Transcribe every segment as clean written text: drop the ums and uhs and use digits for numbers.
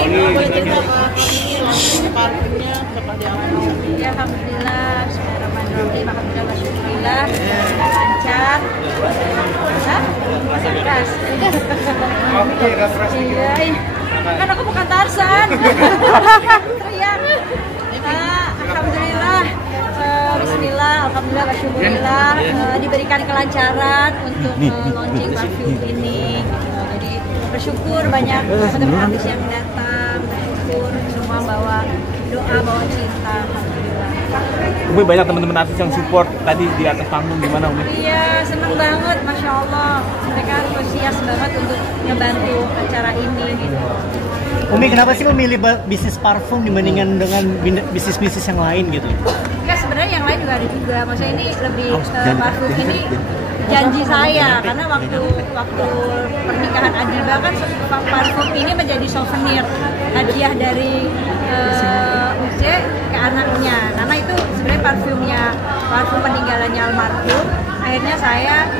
Umi boleh cerita apa parfumnya seperti apa? Ya, alhamdulillah, bismillahirrahmanirrahim, alhamdulillah, syukurillah, lancar. Hah? Gas. Oke, refresh. Iya, kan aku bukan Tarzan. Teriak. Alhamdulillah, bismillah, alhamdulillah, syukurillah, diberikan kelancaran untuk launching parfum ini. Jadi bersyukur banyak teman-teman artis yang datang, bersyukur semua bawa doa, bawa cinta, alhamdulillah. Umi, banyak teman-teman artis yang support tadi di atas panggung, gimana Umi? Iya, seneng banget, masya Allah. Mereka antusias banget untuk ngebantu acara ini. Gitu. Umi, kenapa sih memilih bisnis parfum dibandingkan dengan bisnis-bisnis yang lain gitu? Ya sebenarnya yang lain juga ada juga. Maksudnya ini lebih parfum ini janji saya karena waktu pernikahan Adiba kan parfum ini menjadi souvenir hadiah dari Uce ke anaknya. Karena itu sebenarnya parfum peninggalannya almarhum. Akhirnya saya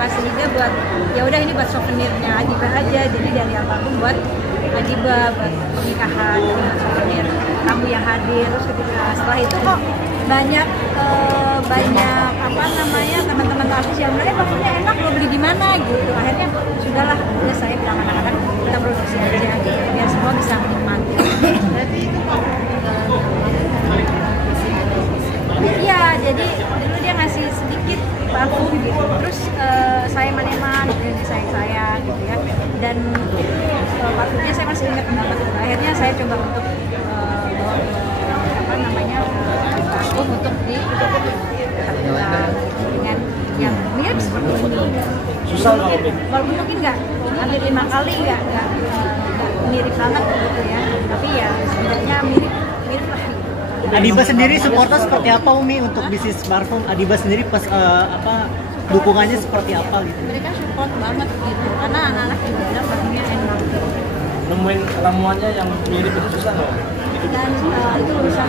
kasih ide buat ya udah ini buat souvenirnya Adiba aja. Jadi dari almarhum buat Adiba, buat pernikahan, souvenir tamu yang hadir. Terus ketika setelah itu kok banyak apa namanya teman-teman artis yang bilang parfumnya enak, lo beli di mana gitu. Akhirnya sudahlah, ya saya bilang anak-anak kita produksi aja biar semua bisa menikmati. Berarti itu kok iya, jadi dulu dia ngasih sedikit parfum gitu, terus saya maneman dari saya gitu ya, dan parfumnya saya masih ingat banget. Akhirnya saya coba untuk bawa apa namanya parfum untuk di dengan yang mirip seperti ini. Susah nggak Umi? Walaupun mungkin nggak hampir 5 kali nggak mirip banget gitu ya, tapi ya setidaknya mirip lah. Adiba sendiri supportnya seperti apa Umi untuk bisnis parfum? Adiba sendiri pas dukungannya seperti apa gitu? Mereka support banget gitu, karena anak-anak juga bilang parfumnya enak. Nemuin ramuannya yang mirip itu susah nggak? Dan itu urusan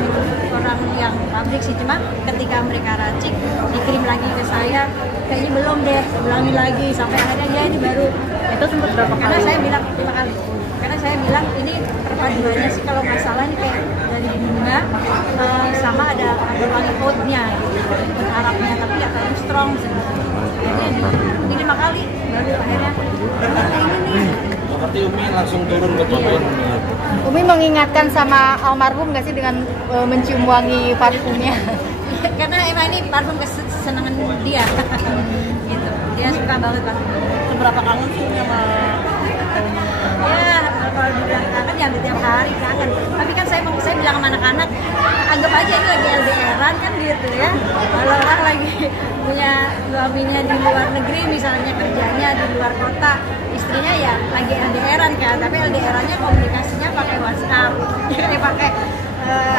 orang yang pabrik sih, cuma ketika mereka racik dikirim lagi ke saya, kayaknya belum deh, ulangi lagi sampai akhirnya ya ini baru. Itu sempat berapa kali? Karena saya bilang 5 kali. Karena saya bilang ini perpaduannya sih kalau nggak salah ini kayak dari bunga sama ada wangi oatnya gitu, Arabnya, tapi ya terlalu strong sebenarnya. Ini 5 kali baru akhirnya ini nih. Berarti Umi langsung turun ke cobain. Umi mengingatkan sama almarhum nggak sih dengan mencium wangi parfumnya? Karena emang ini parfum kesenangan dia. Gitu. Dia suka banget parfum. Seberapa kangen sih sama Ya, kalau dibilang kangen ya hampir tiap hari kangen. Tapi kan saya bilang sama anak-anak, anggap aja ini lagi LDR-an kan gitu ya. Kalau orang lagi punya suaminya di luar negeri, misalnya kerjanya di luar kota, istrinya ya lagi LDR-an kan. Tapi LDR-annya komunikasinya pakai WhatsApp, ya pakai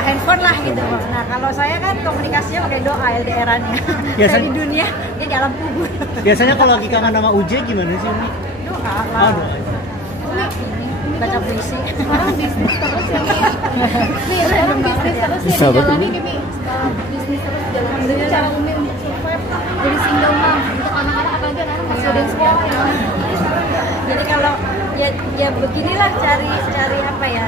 handphone lah gitu. Nah kalau saya kan komunikasinya pakai doa LDR-annya. Saya di dunia, dia di alam kubur. Biasanya kalau lagi kangen sama Uje gimana sih Umi? Doa Oh, lah. doa. Baca puisi. Sekarang bisnis terus ya Mi. Nih, sekarang bisnis terus ya dijalani Mi. Bisnis terus dijalani. Jadi cara Umi untuk survive jadi single mom untuk anak-anak, apalagi anak-anak masih ada di sekolah ya. Jadi kalau ya beginilah cari apa ya,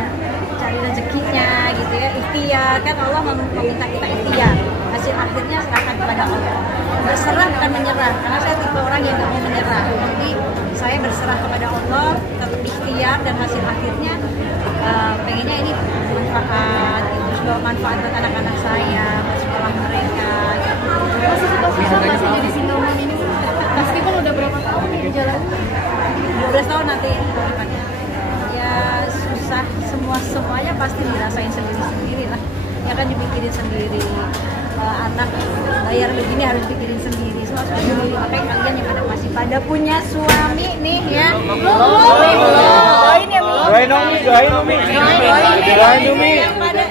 cari rezekinya gitu ya, ikhtiar kan Allah meminta kita ikhtiar, hasil akhirnya serahkan kepada Allah. Berserah bukan menyerah, karena saya tipe orang yang nggak mau menyerah. Jadi saya berserah kepada Allah, tetap ikhtiar, dan hasil akhirnya pengennya ini bermanfaat, gitu. Terus bawa manfaat buat anak-anak saya, buat sekolah mereka. Gitu. Masih suka susah nggak sih jadi single mom ini? Meskipun udah berapa tahun nih dijalani? 12 tahun nanti ya susah, semuanya pasti dirasain sendiri lah, ya kan dipikirin sendiri. Anak bayar begini harus pikirin sendiri, semua sendiri. Makanya kalian yang ada masih pada punya suami nih ya, doain ya Mi, Doain Umi.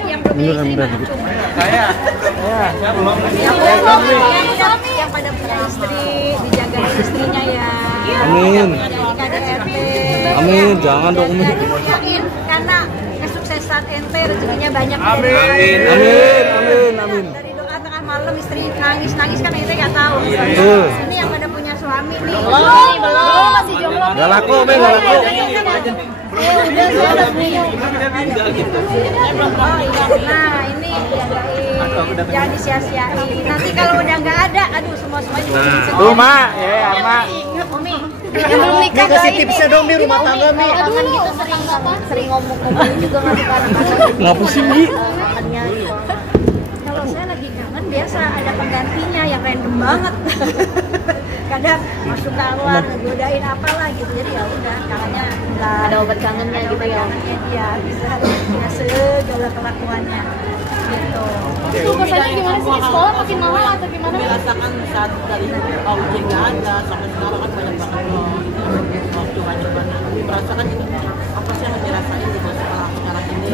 yang belum istri, Saya belum. yang pada punya istri, dijaga istrinya ya. Amin. KDRT. Amin, jangan dong Umi. Dimuliain karena kesuksesan ente rezekinya banyak. Amin. Dari doa tengah malam istri nangis kan ente nggak tahu. Betul. Ini yang pada punya suami silaturahmi nih. Belum, masih jomblo. Gak laku, Be, gak laku. Udah saya punya. Nah ini jagain, jangan disia-siain. Nanti kalau udah nggak ada, aduh semua juga sedih. Tuh, Mak. Ya, Mak. Umi, yang belum nikah Kasih tipsnya dong di rumah tangga, Mi. kan kita sering ngomong-ngomong juga nggak suka anak-anak. Ngapa sih, Mi? Kangennya gitu. Kalau saya lagi kangen biasa ada penggantinya yang random banget. Kadang masuk kamar, godain apalah gitu. Jadi ya udah, kangennya nggak Ada obat kangennya gitu ya. kangennya dia bisa segala kelakuannya gitu. Itu kosannya gimana sih? Di sekolah makin mahal atau gimana? Merasakan saat dari ujian nggak ada sampai sekarang kan banyak banget loh waktu banyak banget. Kami merasakan itu apa sih yang dirasain di sekolah sekarang ini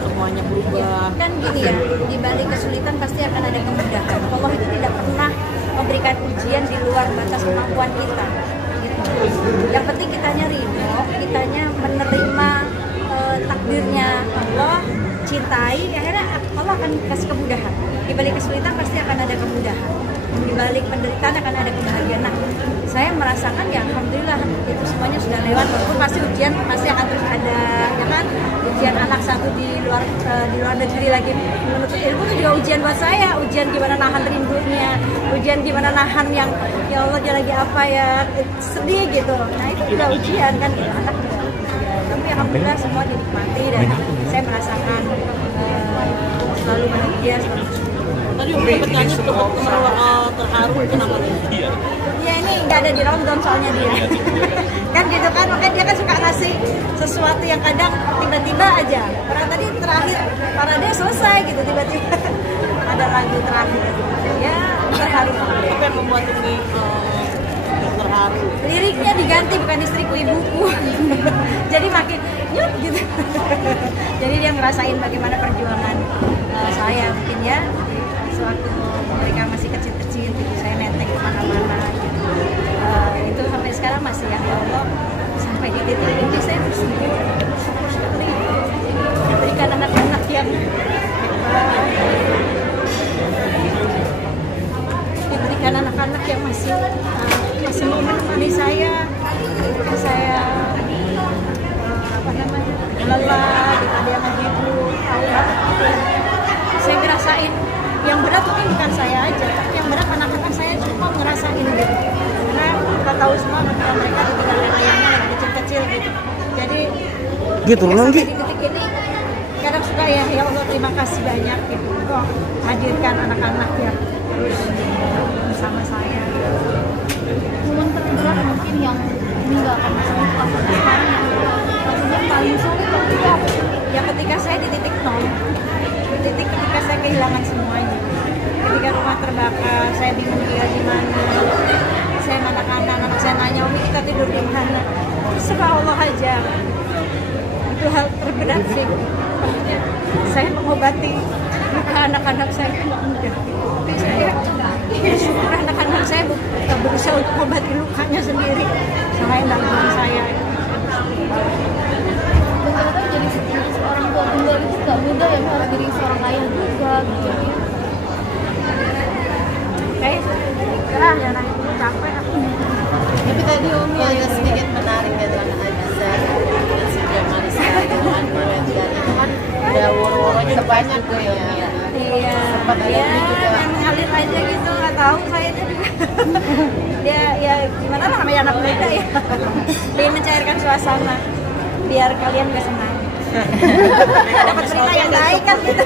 semuanya berubah. Kan gini ya, di balik kesulitan pasti akan ada kemudahan. Allah itu tidak pernah memberikan ujian di luar batas kemampuan kita. Gitu. Yang penting kitanya ridho, kitanya menerima takdirnya Allah, cintai, akhirnya Allah akan kasih kemudahan. Di balik kesulitan pasti akan ada kemudahan. Di balik penderitaan akan ada kebahagiaan. Nah, saya merasakan ya alhamdulillah itu semuanya sudah lewat. Walaupun pasti ujian pasti akan terus ada, ya kan? Ujian anak satu di luar negeri lagi menuntut ilmu itu juga ujian buat saya. Ujian gimana nahan rindunya, ujian gimana nahan yang ya Allah dia lagi apa ya sedih gitu. Nah itu juga ujian kan gitu, anak juga ujian. Tapi alhamdulillah semua dinikmati dan saya merasakan selalu bahagia, selalu bersyukur. Tadi Umi bertanya untuk terharu kenapa nih? Ya ini nggak ada di Ramadan soalnya dia. Kan gitu kan, makanya dia kan suka ngasih sesuatu yang kadang tiba-tiba aja. Orang tadi terakhir parade selesai gitu tiba-tiba ada lagu terakhir. Ya terharu. Apa yang membuat Umi terharu? Liriknya diganti bukan istriku ibuku. Jadi makin yuk gitu. Jadi dia ngerasain bagaimana perjuangan saya mungkin ya. Sewaktu mereka masih kecil-kecil, gitu, saya netek kemana-mana gitu. Itu sampai sekarang masih ya Allah, sampai di titik ini saya bersyukur sekali diberikan anak-anak yang diberikan anak-anak yang masih mau menemani saya lelah, gitu, dia menghibur, saya ngerasain yang berat mungkin bukan saya aja, tapi yang berat anak-anak saya semua ngerasain gitu. Karena kita tahu semua mereka ditinggalkan ayahnya lagi kecil-kecil gitu. Jadi Turunan sampai di titik ini kadang suka ya Allah terima kasih banyak gitu. Kok hadirkan anak-anak yang terus bersama saya. Momen terberat mungkin yang meninggalkan masalah sekarang yang paling sulit waktu itu apa? Ya ketika saya di titik nol, ketika saya kehilangan semuanya, ketika rumah terbakar, saya bingung tinggal di mana, saya anak saya nanya Umi kita tidur di mana, serba Allah aja. Itu hal terberat sih. Saya mengobati luka anak-anak saya tidak mudah. Saya anak-anak saya berusaha untuk mengobati lukanya sendiri, selain bantuan saya. Ternyata jadi seorang tua tunggal itu gak mudah ya, harus jadi seorang ayah juga gitu. Kayak cerah ya, nah itu capek aku. Tapi tadi Umi ada sedikit menarik ya dengan Anissa dan si Jamalisa gitu kan, itu kan ada woro-woronya banyak tuh ya Umi ya. Iya, ya yang mengalir aja gitu, nggak tahu kayaknya juga. Dia ya gimana lah namanya anak muda ya. Dia mencairkan suasana biar kalian gak senang. Dapat cerita yang baik kan gitu.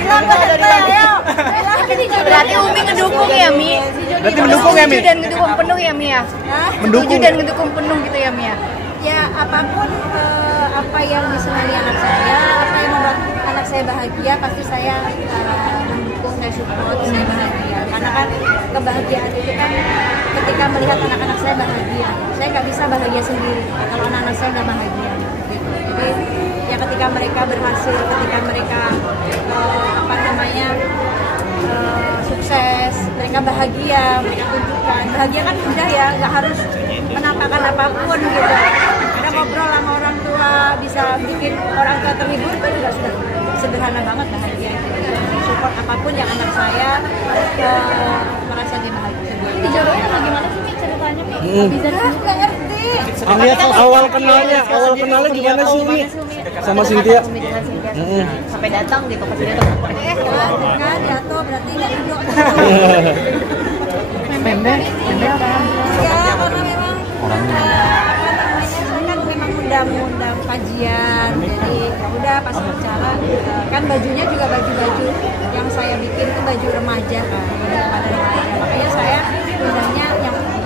Bilang ayo. Berarti Umi ngedukung ya Mi? Berarti mendukung ya, Mi? Setuju dan ngedukung penuh ya Mi ya? Mendukung Setuju dan ngedukung penuh gitu ya Mi ya? Ya apapun apa yang disenangi anak saya, apa yang membuat anak saya bahagia, pasti saya mendukung, saya support, saya bahagia. Karena kan kebahagiaan itu kan ketika melihat anak-anak saya bahagia, saya nggak bisa bahagia sendiri kalau anak-anak saya nggak bahagia. Gitu. Jadi ya ketika mereka berhasil, ketika mereka sukses, mereka bahagia, mereka tunjukkan. Bahagia kan mudah ya, nggak harus menampakkan apapun gitu. Ada ngobrol sama orang tua, bisa bikin orang tua terhibur, itu juga sudah sederhana banget bahagia itu. Support apapun yang anak saya merasa dia bahagia. Dijodohin atau gimana sih Mi? ceritanya nih? Bisa Nggak ngerti. Lihat Awal kenalnya gimana sih Umi? Sama Cynthia? Sampai datang gitu ke sini. Kan jatuh berarti nggak duduk. pendek kan. Ya, karena memang saya kan memang undang kajian, jadi ya udah pas acara kan bajunya juga baju yang saya bikin itu baju remaja kan, pada remaja. Makanya saya undangnya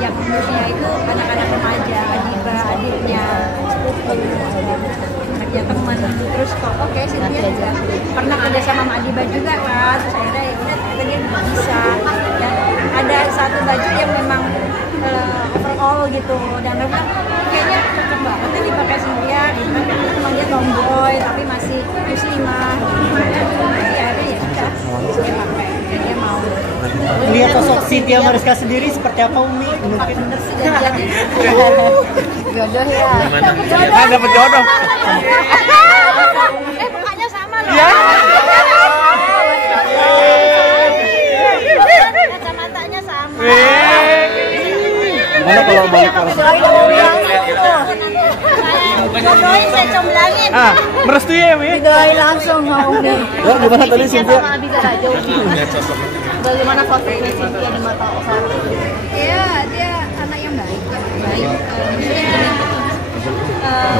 yang umurnya itu anak-anak remaja, Adiba, adiknya, sepupu, anaknya teman. Terus kok oke sih dia juga pernah kerja sama sama Adiba juga kan, terus akhirnya ya udah ternyata dia juga bisa. Dan ada satu baju yang memang overall gitu dan memang kayaknya cocok banget ya dipakai Cynthia gitu kan, memang dia tomboy tapi masih muslimah gitu. Jadi akhirnya ya udah dia pakai dan dia mau. Lihat sosok Cynthia Mariska sendiri seperti apa Umi? Mungkin Bener sih jadi Jodoh ya. Kan dapet jodoh. mukanya sama loh. Ya. Kacamatanya sama. Gimana kalau balik ke Jodohin saya comblangin. Merestui ya, Mi? Doain langsung mau nih. Ya, gimana tadi Cynthia? Sama Abi gak jauh. Bagaimana sosoknya Cynthia di mata orang? Dia anak yang baik.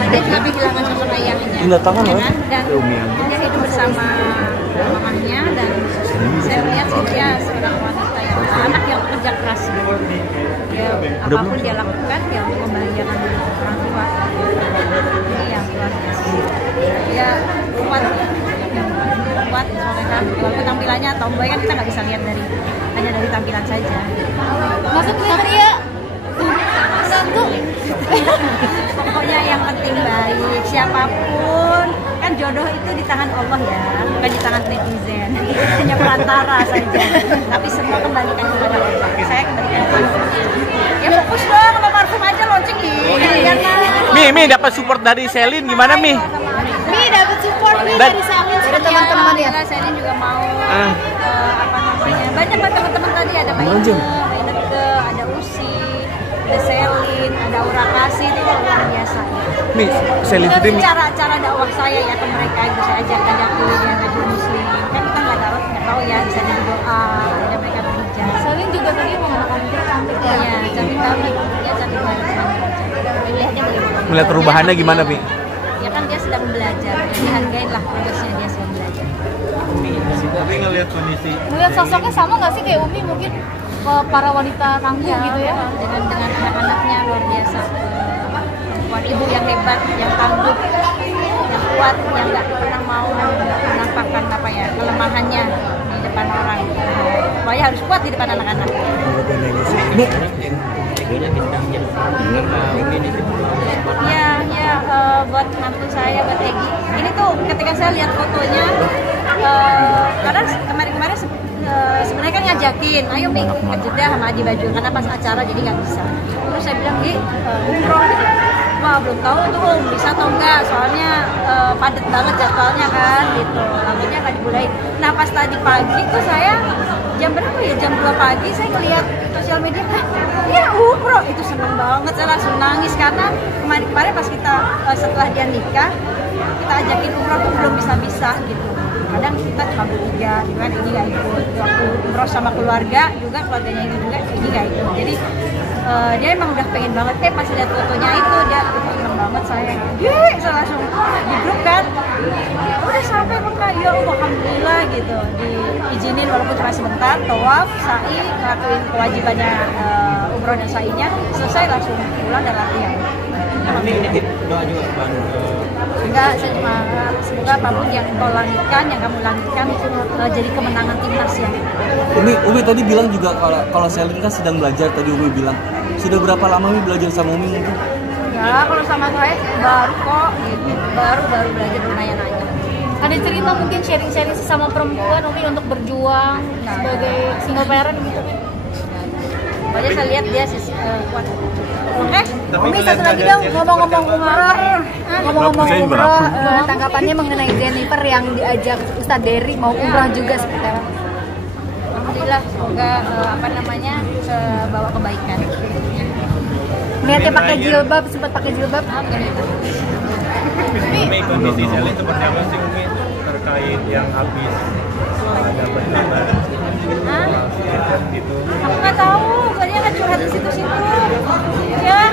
Dia juga kehilangan sosok ayahnya. Indah tangan loh. Dan dia hidup bersama mamahnya dan saya lihat sih dia seorang wanita yang anak yang kerja keras. Dia apapun dia lakukan dia untuk membahagiakan orang tua. Ini yang luar biasa. Dia kuat soalnya walaupun tampilannya tomboy kan kita nggak bisa lihat hanya dari tampilan saja. Masuk kriteria satu. Pokoknya yang penting baik, siapapun kan jodoh itu di tangan Allah ya, bukan di tangan netizen. Itu hanya perantara saja. Tapi semua kembalikan kepada Allah. Saya kembalikan kepada Allah. Ya fokus dong sama parfum aja launching ini. Mi dapat support dari Selin gimana Mi? Mi dapat support nih Dan- dari Salin Dari teman-teman ya. Saya juga mau apa namanya? Banyak banget teman-teman tadi ada Maineke, ada Usi, ada Selin, ada Aura Kasih itu luar biasa. Mi, Selin Itu sendiri Mi. cara dakwah saya ya ke mereka itu saya ajak dia baju muslim kan kita nggak tahu ya bisa jadi doa ada mereka berhijab. Salin juga tadi mengatakan dia cantik ya. Iya cantik banget dia cantik banget. Lihatnya bagaimana? Melihat perubahannya gimana Mi? Ya kan dia sedang belajar jadi hargain lah progresnya dia sedang belajar. Tapi ngelihat kondisi. Melihat sosoknya sama nggak sih kayak Umi mungkin para wanita tangguh gitu ya? Dengan anak-anaknya luar biasa. Perempuan ibu yang hebat, yang tangguh, yang kuat, yang nggak pernah mau menampakkan apa ya kelemahannya di depan orang. Pokoknya harus kuat di depan anak-anak. Ya, buat mantu saya, buat Egy. Ini tuh ketika saya lihat fotonya, karena kemarin-kemarin sebenarnya kan ngajakin, ayo Mi ke Jeddah sama Adi Baju karena pas acara jadi nggak bisa. Terus saya bilang, umroh gitu. Wah belum tahu tuh bisa atau enggak, soalnya padat banget jadwalnya kan gitu. Akhirnya nggak dibolehin. Nah pas tadi pagi tuh saya jam berapa ya? Jam 2 pagi saya ngeliat sosial media ya umroh itu seneng banget, saya langsung nangis karena kemarin pas kita setelah dia nikah kita ajakin umroh tuh belum bisa gitu. Kadang kita cuma bertiga, gitu kan ini nggak ikut. Waktu umroh sama keluarga juga keluarganya ini juga ini nggak ikut. Jadi dia emang udah pengen banget. Pas lihat fotonya itu dia seneng banget saya langsung di grup kan. Udah sampai Mekah ya alhamdulillah gitu diizinin walaupun cuma sebentar tawaf, sa'i, ngelakuin kewajibannya umroh dan sa'inya selesai langsung pulang dan latihan. Doa juga Enggak, saya cuma semoga apapun yang kau langitkan, yang kamu langitkan jadi kemenangan timnas ya. Umi tadi bilang juga kalau Selin kan sedang belajar, tadi Umi bilang sudah berapa lama Umi belajar sama Umi mungkin? Ya kalau sama saya baru kok gitu, baru belajar dulu nanya-nanya. Ada cerita mungkin sharing-sharing sesama perempuan Umi untuk berjuang sebagai single parent gitu. Pokoknya saya lihat dia kuat. Oke, Umi satu lagi dong ngomong-ngomong umroh. Ngomong-ngomong umroh, tanggapannya mengenai Jennifer yang diajak Ustadz Dery mau umroh juga sekitar. Alhamdulillah semoga bawa kebaikan. niatnya pakai jilbab, sempat pakai jilbab. Umi, kondisi Selin seperti apa sih Umi terkait yang habis ada berkabar gitu? Aku nggak tahu, dia nggak curhat di situ-situ. Ya,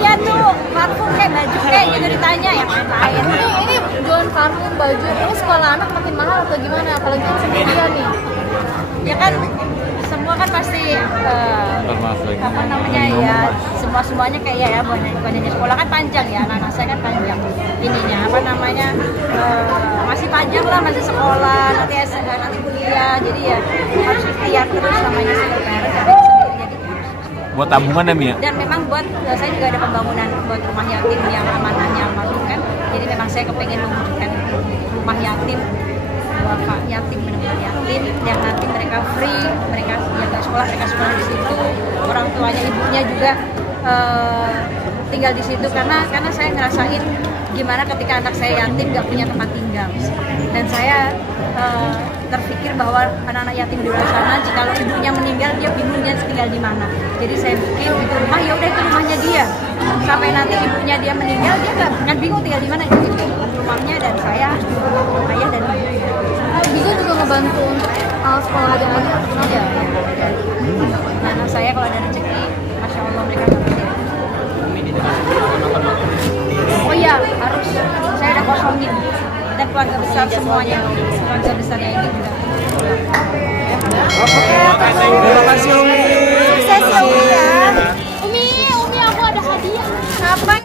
lihat tuh parfum kayak baju kayak gitu ditanya ya ngapain? Ini jualan parfum baju, ini sekolah anak makin mahal atau gimana? Apalagi yang sama dia nih. Ya kan semua kan pasti apa namanya ya semuanya kayak ya bukannya sekolah kan panjang ya, anak saya kan panjang ininya apa namanya masih panjang lah, masih sekolah, nanti kuliah, jadi ya harus ikhtiar terus namanya single parent ya sendiri, jadi Buat tabungan ya Mia? dan memang buat saya juga ada pembangunan buat rumah yatim yang amanahnya almarhum kan, jadi memang saya kepengen mewujudkan rumah yatim, bapak yatim benar-benar yatim yang nanti mereka free, mereka yang nggak sekolah mereka sekolah di situ, orang tuanya ibunya juga tinggal di situ karena saya ngerasain gimana ketika anak saya yatim nggak punya tempat tinggal, dan saya terpikir bahwa anak-anak yatim di luar sana jika ibunya meninggal dia bingung dia tinggal di mana, jadi saya bikin itu rumah, ya udah itu rumahnya dia sampai nanti ibunya dia meninggal dia nggak bingung tinggal di mana, itu rumahnya, dan saya ayah dan ibunya. Bisa juga ngebantu untuk sekolah adik-adik atau gimana? Iya. Nah, anak saya kalau ada rezeki, masya Allah mereka nggak kerja. Oh iya, harus. Saya udah kosongin. Dan keluarga besar semuanya, keluarga besarnya ini juga. Oke,